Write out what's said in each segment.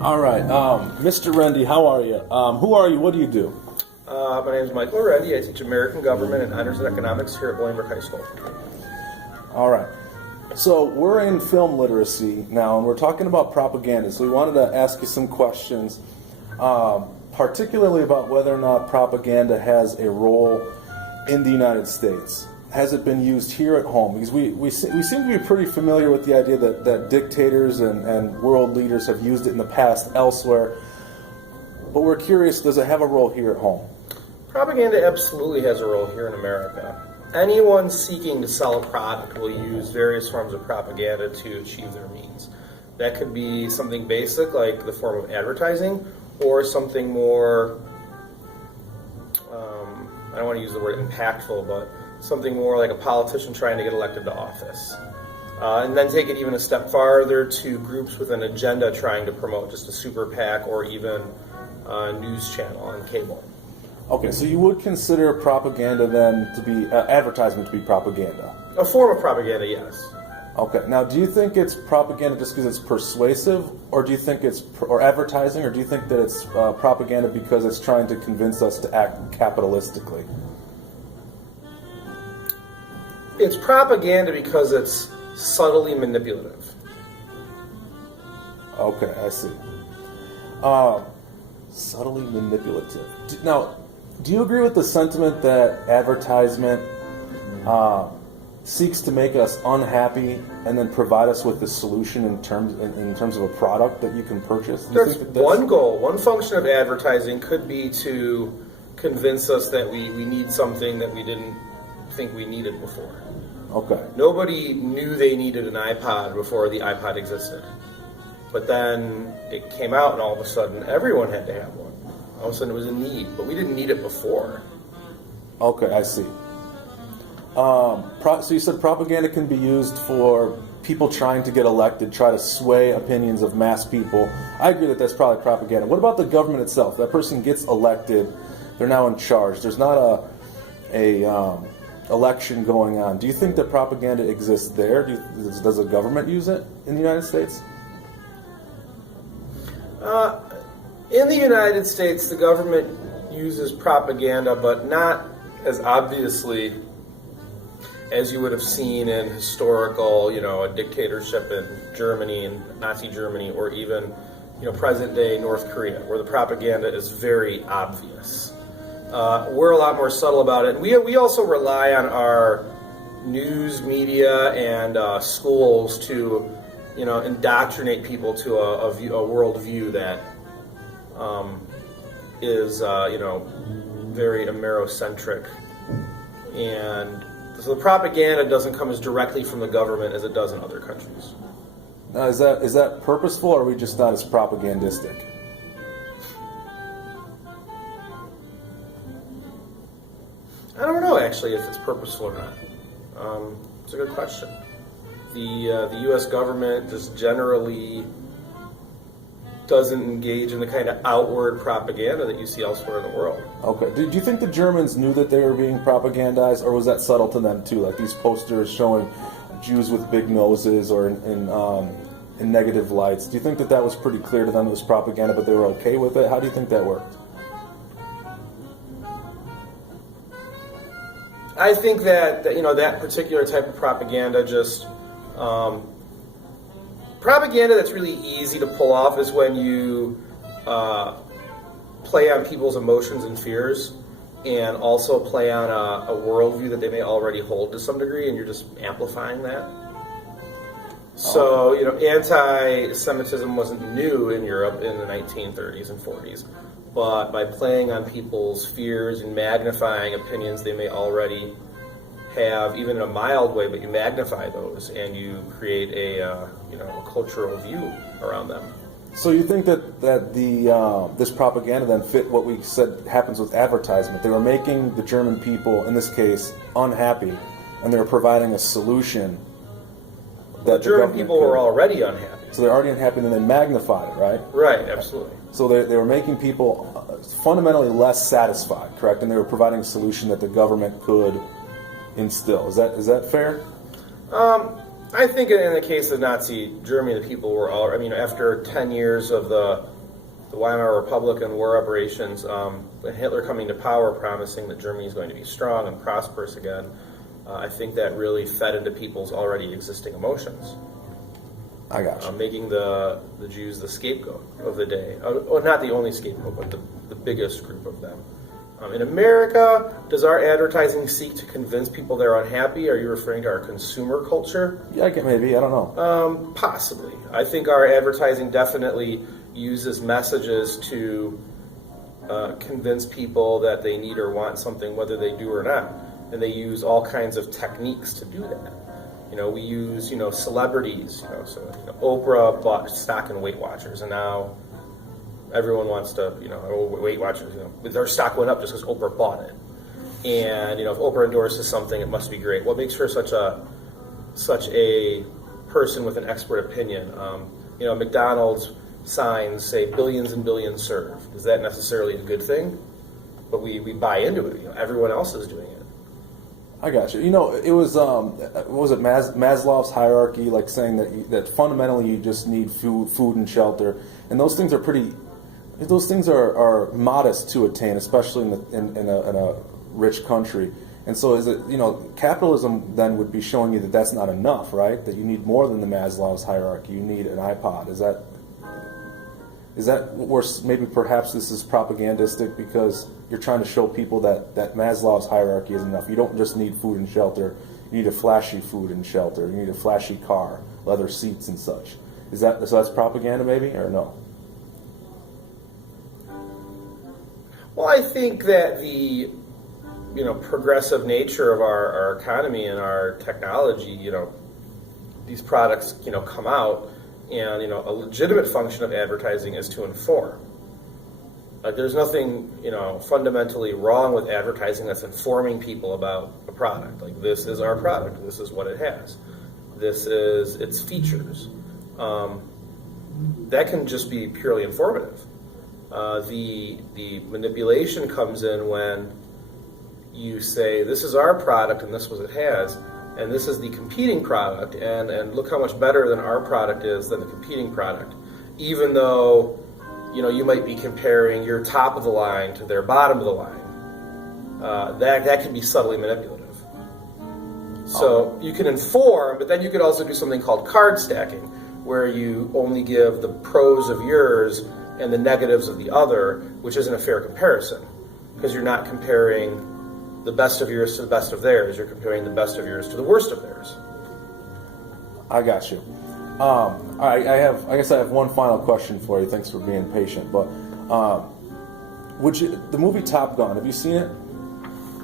All right, Mr. Rende, how are you? Who are you? What do you do? My name is Michael Rende. I teach American Government and Honors in Economics here at Bolingbrook High School. All right. So we're in film literacy now, and we're talking about propaganda. So we wanted to ask you some questions, particularly about whether or not propaganda has a role in the United States. Has it been used here at home? Because we seem to be pretty familiar with the idea that dictators and world leaders have used it in the past elsewhere. But we're curious, does it have a role here at home? Propaganda absolutely has a role here in America. Anyone seeking to sell a product will use various forms of propaganda to achieve their means. That could be something basic like the form of advertising, or something more, I don't want to use the word impactful, but something more like a politician trying to get elected to office. And then take it even a step farther to groups with an agenda trying to promote just a super PAC or even a news channel on cable. Okay, so you would consider propaganda then to be, advertisement to be propaganda? A form of propaganda, yes. Okay, now do you think it's propaganda just because it's persuasive, or do you think it's, or advertising, or do you think that it's propaganda because it's trying to convince us to act capitalistically? It's propaganda because it's subtly manipulative. Okay, I see. Subtly manipulative. Now, do you agree with the sentiment that advertisement seeks to make us unhappy and then provide us with the solution in terms of a product that you can purchase? There's one goal, one function of advertising could be to convince us that we need something that we didn't think we needed before. Okay. Nobody knew they needed an iPod before the iPod existed. But then it came out and all of a sudden everyone had to have one. All of a sudden it was a need, but we didn't need it before. Okay, I see. So you said propaganda can be used for people trying to get elected, try to sway opinions of mass people. I agree that that's probably propaganda. What about the government itself? That person gets elected, they're now in charge. There's not a election going on. Do you think that propaganda exists there? Does the government use it in the United States? In the United States, the government uses propaganda, but not as obviously as you would have seen in historical, a dictatorship in Germany and Nazi Germany, or even, present-day North Korea, where the propaganda is very obvious. We're a lot more subtle about it. We also rely on our news media and schools to, indoctrinate people to a worldview that is, very Amerocentric. And so the propaganda doesn't come as directly from the government as it does in other countries. Now, is that purposeful, or are we just not as propagandistic? I don't know, actually, if it's purposeful or not. It's a good question. The U.S. government just generally doesn't engage in the kind of outward propaganda that you see elsewhere in the world. Okay. Do you think the Germans knew that they were being propagandized, or was that subtle to them too? Like these posters showing Jews with big noses or in negative lights. Do you think that was pretty clear to them it was propaganda, but they were okay with it? How do you think that worked? I think that that particular type of propaganda just propaganda that's really easy to pull off is when you play on people's emotions and fears, and also play on a worldview that they may already hold to some degree, and you're just amplifying that. So, anti-Semitism wasn't new in Europe in the 1930s and 40s, but by playing on people's fears and magnifying opinions they may already have, even in a mild way, but you magnify those and you create a cultural view around them. So you think that this propaganda then fit what we said happens with advertisement? They were making the German people, in this case, unhappy, and they were providing a solution. The German people were already unhappy. So they're already unhappy, and then they magnified it, right? Right, absolutely. So they were making people fundamentally less satisfied, correct? And they were providing a solution that the government could instill. Is that fair? I think in the case of Nazi Germany, the people were all, I mean, after 10 years of the Weimar Republic and war operations, and Hitler coming to power promising that Germany is going to be strong and prosperous again, I think that really fed into people's already existing emotions. I got you. Making the Jews the scapegoat of the day. Well, not the only scapegoat, but the biggest group of them. In America, does our advertising seek to convince people they're unhappy? Are you referring to our consumer culture? Yeah, maybe. I don't know. Possibly. I think our advertising definitely uses messages to convince people that they need or want something, whether they do or not. And they use all kinds of techniques to do that. We use, celebrities. Oprah bought stock in Weight Watchers, and now everyone wants to, Weight Watchers, their stock went up just because Oprah bought it. And, if Oprah endorses something, it must be great. What makes her such a person with an expert opinion? McDonald's signs say billions and billions served. Is that necessarily a good thing? But we buy into it. Everyone else is doing it. I got you. It was what was it Maslow's hierarchy, like saying that fundamentally you just need food and shelter, and those things are modest to attain, especially in a rich country. And so is it capitalism then would be showing you that that's not enough, right? That you need more than the Maslow's hierarchy. You need an iPod. Is that where maybe perhaps this is propagandistic because you're trying to show people that Maslow's hierarchy is enough? You don't just need food and shelter. You need a flashy food and shelter. You need a flashy car, leather seats and such. So that's propaganda maybe, or no? Well, I think that the progressive nature of our economy and our technology, these products come out. And a legitimate function of advertising is to inform. There's nothing fundamentally wrong with advertising that's informing people about a product. Like, this is our product. This is what it has. This is its features. That can just be purely informative. The manipulation comes in when you say, this is our product and this is what it has. And this is the competing product, and look how much better than our product is than the competing product. Even though, you might be comparing your top of the line to their bottom of the line. That can be subtly manipulative. So you can inform, but then you could also do something called card stacking, where you only give the pros of yours and the negatives of the other, which isn't a fair comparison, because you're not comparing the best of yours to the best of theirs. You're comparing the best of yours to the worst of theirs. I got you. I guess I have one final question for you. Thanks for being patient. But the movie Top Gun, have you seen it?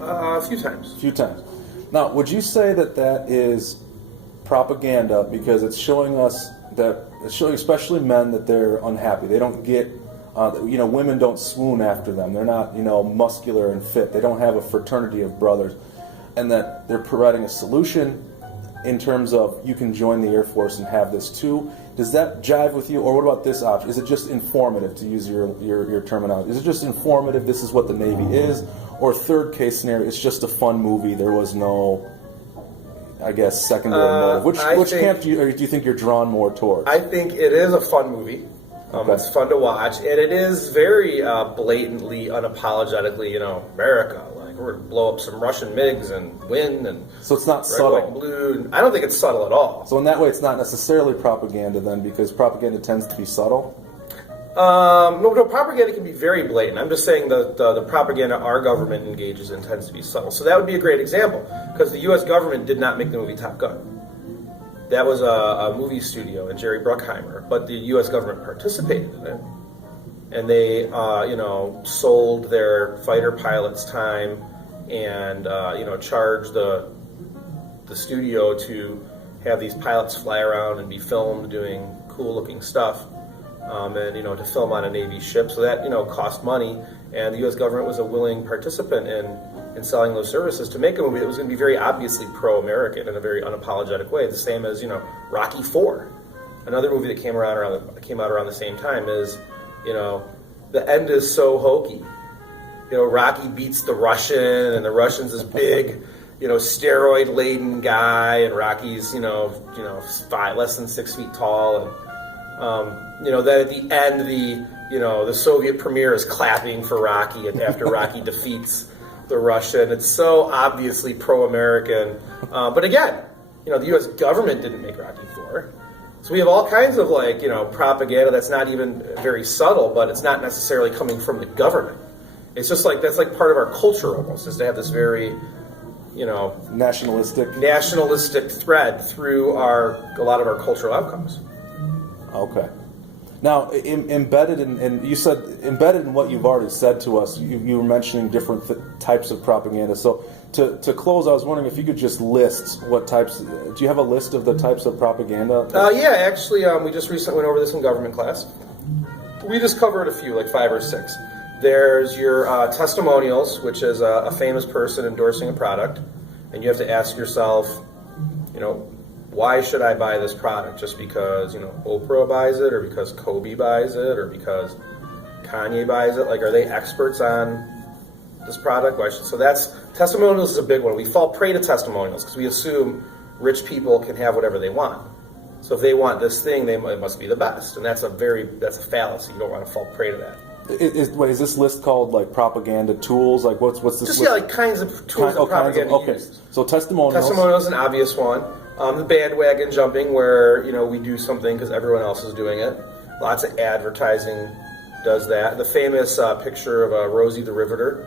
A few times. A few times. Now, would you say that is propaganda because it's showing especially men that they're unhappy? They don't get. Women don't swoon after them. They're not, muscular and fit. They don't have a fraternity of brothers. And that they're providing a solution in terms of you can join the Air Force and have this too. Does that jive with you? Or what about this option? Is it just informative, to use your terminology? Is it just informative, this is what the Navy is? Or third case scenario, it's just a fun movie, there was no, I guess, secondary motive? Which camp do you think you're drawn more towards? I think it is a fun movie. Okay. It's fun to watch, and it is very blatantly, unapologetically, America. Like, we're going to blow up some Russian MiGs and win, and so it's not red, subtle. white, and blue. I don't think it's subtle at all. So in that way, it's not necessarily propaganda then, because propaganda tends to be subtle? No, propaganda can be very blatant. I'm just saying that the propaganda our government engages in tends to be subtle. So that would be a great example, because the U.S. government did not make the movie Top Gun. That was a movie studio in Jerry Bruckheimer, but the U.S. government participated in it, and they, sold their fighter pilots time, and charged the studio to have these pilots fly around and be filmed doing cool-looking stuff, and to film on a Navy ship. So that cost money, and the U.S. government was a willing participant in selling those services to make a movie that was going to be very obviously pro-American in a very unapologetic way. The same as Rocky IV, another movie that came out around the same time. Is the end is so hokey. Rocky beats the Russian, and the Russian's this big steroid-laden guy, and Rocky's, less than 6 feet tall, and then at the end, the Soviet premier is clapping for Rocky after Rocky defeats the Russian. It's so obviously pro-American, but again, the U.S. government didn't make Rocky IV. So we have all kinds of propaganda that's not even very subtle, but it's not necessarily coming from the government. It's just that's part of our culture almost, is to have this very nationalistic thread through a lot of our cultural outcomes. Okay. Now, embedded in you said embedded in what you've already said to us, you were mentioning different types of propaganda. So to close, I was wondering if you could just list what types. Do you have a list of the types of propaganda? Yeah, actually, we just recently went over this in government class. We just covered a few, 5 or 6. There's your testimonials, which is a famous person endorsing a product, and you have to ask yourself, why should I buy this product? Just because, Oprah buys it, or because Kobe buys it, or because Kanye buys it? Are they experts on this product? So testimonials is a big one. We fall prey to testimonials because we assume rich people can have whatever they want. So if they want this thing, it must be the best. And that's a fallacy. You don't want to fall prey to that. Is this list called propaganda tools? What's this? Just list? kinds of tools of propaganda. Okay, so testimonials. Testimonials is an obvious one. The bandwagon jumping, where we do something because everyone else is doing it. Lots of advertising does that. The famous picture of Rosie the Riveter,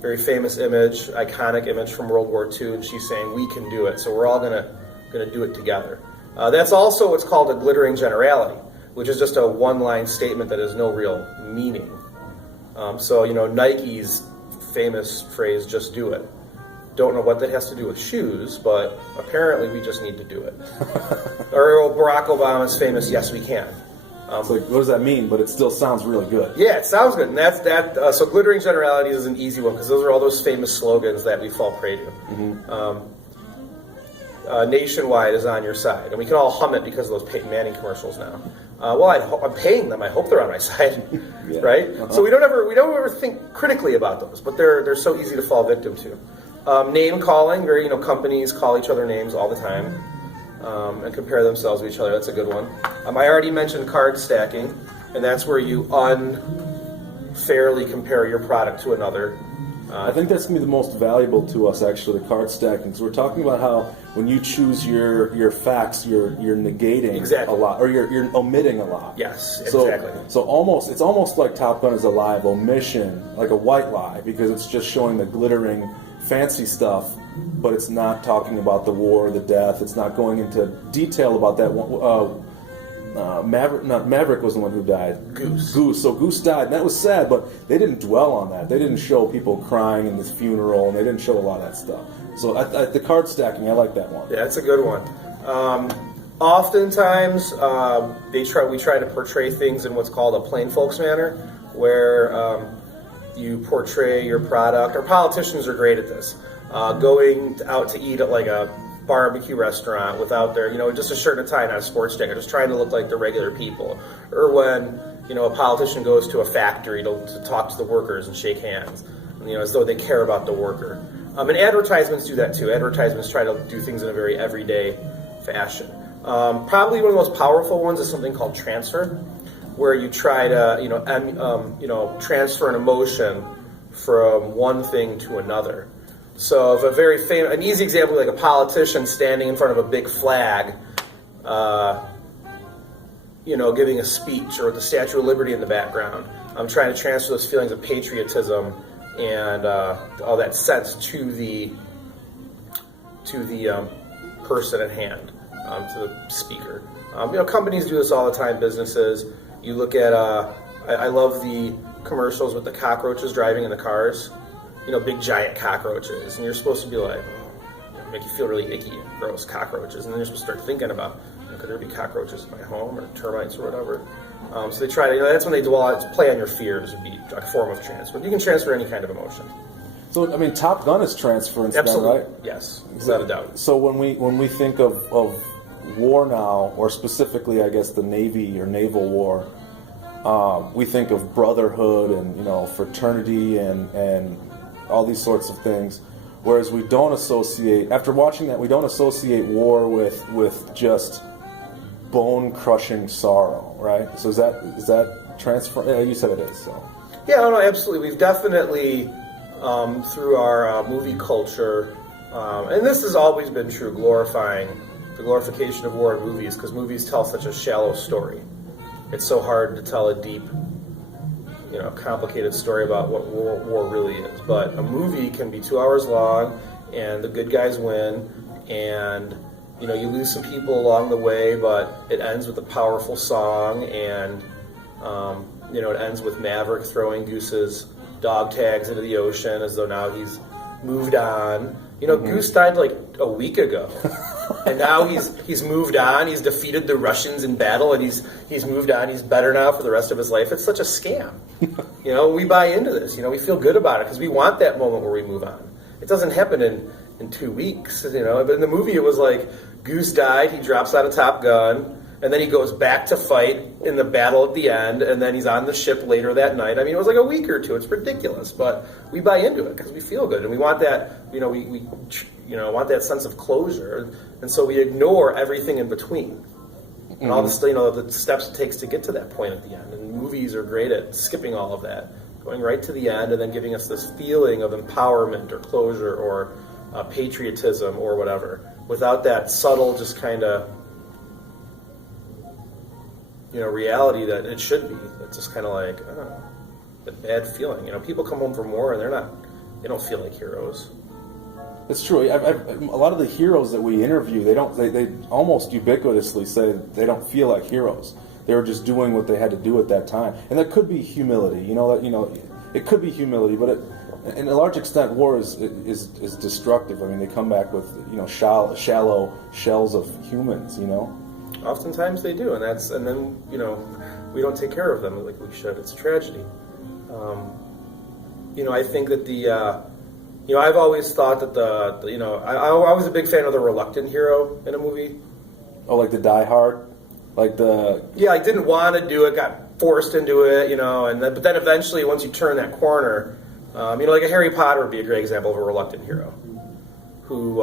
very famous image, iconic image from World War II, and she's saying, "We can do it." So we're all gonna do it together. That's also what's called a glittering generality, which is just a one-line statement that has no real meaning. So Nike's famous phrase, "Just do it." Don't know what that has to do with shoes, but apparently we just need to do it. Or Barack Obama's famous "Yes, we can." What does that mean? But it still sounds really good. Yeah, it sounds good, and that's that. So glittering generalities is an easy one because those are all those famous slogans that we fall prey to. Mm-hmm. Nationwide is on your side, and we can all hum it because of those Peyton Manning commercials now. I'm paying them. I hope they're on my side, yeah. Right? Uh-huh. So we don't ever think critically about those, but they're so easy to fall victim to. Name calling, companies call each other names all the time and compare themselves to each other. That's a good one. I already mentioned card stacking, and that's where you unfairly compare your product to another. I think that's going to be the most valuable to us, actually, card stacking, because we're talking about how when you choose your facts, you're negating exactly. a lot, or you're omitting a lot. Yes, exactly. So it's almost like Top Gun is a lie of omission, like a white lie, because it's just showing the glittering, fancy stuff, but it's not talking about the war, the death. It's not going into detail about that one. Maverick was the one who died. Goose. So Goose died, and that was sad, but they didn't dwell on that. They didn't show people crying in this funeral, and they didn't show a lot of that stuff. So the card stacking, I like that one. Yeah, that's a good one. Oftentimes, we try to portray things in what's called a plain folks manner, where you portray your product. Our politicians are great at this. Going out to eat at a barbecue restaurant without their, just a shirt and a tie, not a sports jacket, just trying to look like the regular people. Or when, a politician goes to a factory to talk to the workers and shake hands, as though they care about the worker. And advertisements do that too. Advertisements try to do things in a very everyday fashion. Probably one of the most powerful ones is something called transfer, where you try to, transfer an emotion from one thing to another. So, if an easy example, like a politician standing in front of a big flag, giving a speech, or with the Statue of Liberty in the background. I'm trying to transfer those feelings of patriotism and all that sense to the person at hand, to the speaker. Companies do this all the time. Businesses. You look at. I love the commercials with the cockroaches driving in the cars. Big giant cockroaches, and you're supposed to be like, make you feel really icky and gross, cockroaches, and then you're supposed to start thinking about, could there be cockroaches in my home, or termites, or whatever. So they try to, that's when they play on your fears, would be a form of transfer. You can transfer any kind of emotion. So, Top Gun is transference, absolutely, then, right? Yes, without a doubt. So when we think of war now, or specifically, I guess, the Navy or naval war, we think of brotherhood and fraternity and all these sorts of things. Whereas we don't associate, after watching that, we don't associate war with just bone-crushing sorrow, right? So is that transfer? Yeah, you said it is. So Yeah, no, absolutely. We've definitely, through our movie culture, and this has always been true, the glorification of war in movies, because movies tell such a shallow story. It's so hard to tell a deep, complicated story about what war really is. But a movie can be 2 hours long, and the good guys win, and you lose some people along the way, but it ends with a powerful song, and it ends with Maverick throwing Goose's dog tags into the ocean as though now he's moved on. Goose died like a week ago, and now he's moved on. He's defeated the Russians in battle, and he's moved on. He's better now for the rest of his life. It's such a scam. We buy into this. We feel good about it because we want that moment where we move on. It doesn't happen in 2 weeks, But in the movie, it was like Goose died. He drops out of Top Gun. And then he goes back to fight in the battle at the end, and then he's on the ship later that night. I mean, it was like a week or two. It's ridiculous, but we buy into it because we feel good, and we want that. We want that sense of closure, and so we ignore everything in between, and all this, the steps it takes to get to that point at the end. And movies are great at skipping all of that, going right to the end, and then giving us this feeling of empowerment or closure or patriotism or whatever, without that subtle, just kind of reality that it should be. It's just kind of like a bad feeling. People come home from war and they don't feel like heroes. It's true. A lot of the heroes that we interview, they almost ubiquitously say they don't feel like heroes. They were just doing what they had to do at that time, and that could be humility. It could be humility, but in a large extent, war is destructive. I mean, they come back with shallow shells of humans. Oftentimes they do, and then we don't take care of them like we should. It's a tragedy. I think that I've always thought that I was a big fan of the reluctant hero in a movie. Oh, like the Die Hard, I didn't want to do it, got forced into it, but then eventually once you turn that corner, like a Harry Potter would be a great example of a reluctant hero who.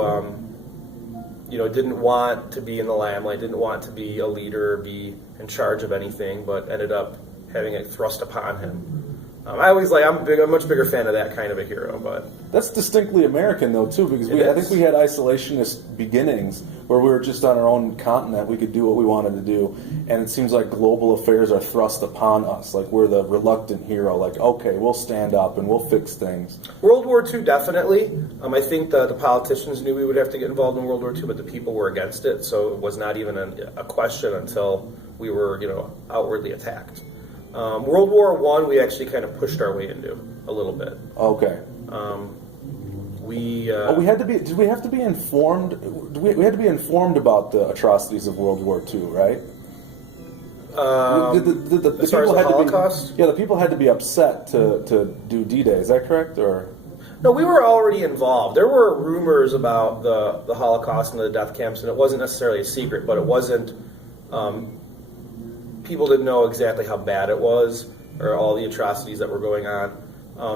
Didn't want to be in the limelight, didn't want to be a leader or be in charge of anything, but ended up having it thrust upon him. I'm a much bigger fan of that kind of a hero. But that's distinctly American, though, too, because I think we had isolationist beginnings where we were just on our own continent. We could do what we wanted to do, and it seems like global affairs are thrust upon us. Like we're the reluctant hero. Like, okay, we'll stand up and we'll fix things. World War II, definitely. I think the politicians knew we would have to get involved in World War II, but the people were against it, so it was not even a question until we were, outwardly attacked. World War I, we actually kind of pushed our way into a little bit. Okay. We had to be. Did we have to be informed? We had to be informed about the atrocities of World War II, right? The as far as people the had Holocaust? to be. Yeah, the people had to be upset to do D-Day. Is that correct, or? No, we were already involved. There were rumors about the Holocaust and the death camps, and it wasn't necessarily a secret, but it wasn't. People didn't know exactly how bad it was or all the atrocities that were going on.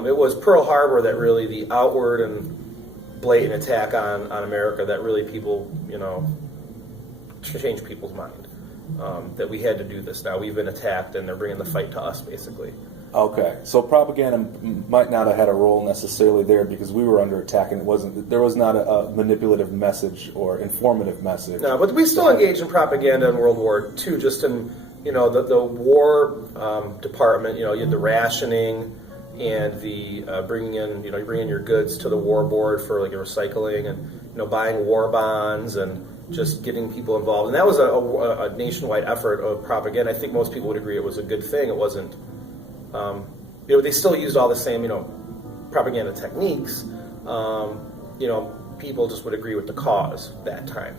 It was Pearl Harbor that really, the outward and blatant attack on America, that really people, changed people's mind. That we had to do this now. We've been attacked and they're bringing the fight to us, basically. Okay, so propaganda might not have had a role necessarily there because we were under attack, and there was not a manipulative message or informative message. No, but we still engaged in propaganda in World War II, just in the war department. You had the rationing and the bringing in your goods to the war board for like recycling, and buying war bonds and just getting people involved. And that was a nationwide effort of propaganda. I think most people would agree it was a good thing. It wasn't. They still used all the same, propaganda techniques. People just would agree with the cause that time.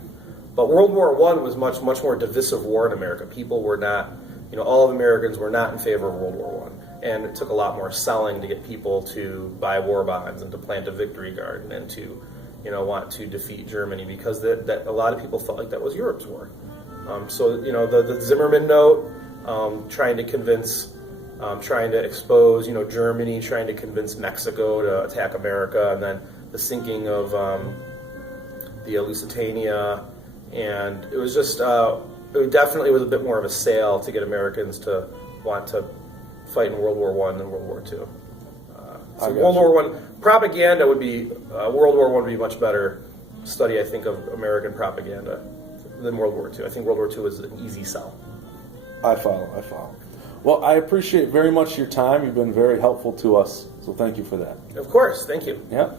But World War I was much more divisive war in America. People were not, all of Americans were not in favor of World War I. And it took a lot more selling to get people to buy war bonds and to plant a victory garden and to, want to defeat Germany, because that a lot of people felt like that was Europe's war. The Zimmerman note, trying to expose, Germany, trying to convince Mexico to attack America, and then the sinking of the Lusitania, and it was just it definitely was a bit more of a sale to get Americans to want to fight in World War I than World War II. So World War I propaganda would be World War I would be much better study, I think, of American propaganda than World War II. I think World War II is an easy sell. I follow. Well, I appreciate very much your time. You've been very helpful to us, so thank you for that. Of course, thank you. Yeah.